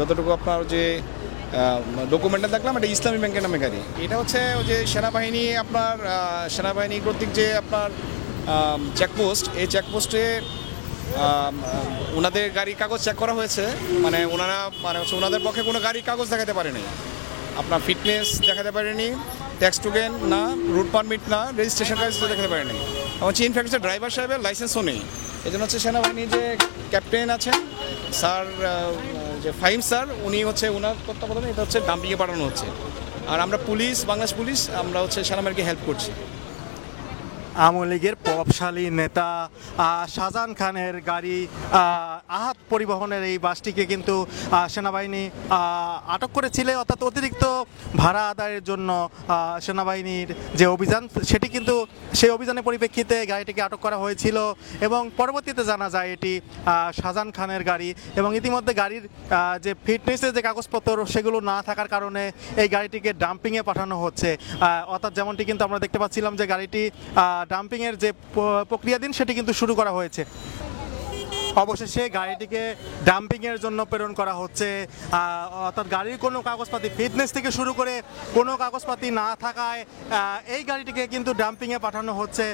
যতটুকু আপনার যে ডকুমেন্টে দেখলাম এটা ইসলামী ব্যাংকের নামে গাড়ি। এটা হচ্ছে ওই যে সেনাবাহিনী আপনার সেনাবাহিনী কর্তৃক যে আপনার চেকপোস্ট, এই চেকপোস্টে ওনাদের গাড়ির কাগজ চেক করা হয়েছে, মানে ওনারা মানে হচ্ছে ওনাদের পক্ষে কোনো গাড়ির কাগজ দেখাতে পারেনি, আপনার ফিটনেস দেখাতে পারেনি, ট্যাক্স টোকেন না, রুট পারমিট না, রেজিস্ট্রেশন কাগজ দেখাতে পারেনি। হচ্ছে ইনফ্যাক্ট হচ্ছে ড্রাইভার সাহেবের লাইসেন্সও নেই। এই জন্য হচ্ছে সেনাবাহিনীর যে ক্যাপ্টেন আছেন স্যার, যে ফাহিম স্যার, উনি হচ্ছে ওনার তত্ত্বাবধানে এটা হচ্ছে ডাম্পিংয়ে পাঠানো হচ্ছে। আর আমরা পুলিশ, বাংলাদেশ পুলিশ, আমরা হচ্ছে সেনাবাহিনীকে হেল্প করছি। আওয়ামী লীগের প্রভাবশালী নেতা শাহজাহান খানের গাড়ি আহাত পরিবহনের এই বাসটিকে কিন্তু সেনাবাহিনী আটক করেছিল, অর্থাৎ অতিরিক্ত ভাড়া আদায়ের জন্য সেনাবাহিনীর যে অভিযান সেটি কিন্তু সেই অভিযানের পরিপ্রেক্ষিতে গাড়িটিকে আটক করা হয়েছিল এবং পরবর্তীতে জানা যায় এটি শাহজাহান খানের গাড়ি এবং ইতিমধ্যে গাড়ির যে ফিটনেসের যে কাগজপত্র সেগুলো না থাকার কারণে এই গাড়িটিকে ডাম্পিংয়ে পাঠানো হচ্ছে। অর্থাৎ যেমনটি কিন্তু আমরা দেখতে পাচ্ছিলাম যে গাড়িটি ডাম্পিংয়ের যে প্রক্রিয়াধীন সেটি কিন্তু শুরু করা হয়েছে। অবশেষে গাড়িটিকে ডাম্পিংয়ের জন্য প্রেরণ করা হচ্ছে, অর্থাৎ গাড়ির কোনো কাগজপাতি ফিটনেস থেকে শুরু করে কোনো কাগজপাতি না থাকায় এই গাড়িটিকে কিন্তু ডাম্পিংয়ে পাঠানো হচ্ছে।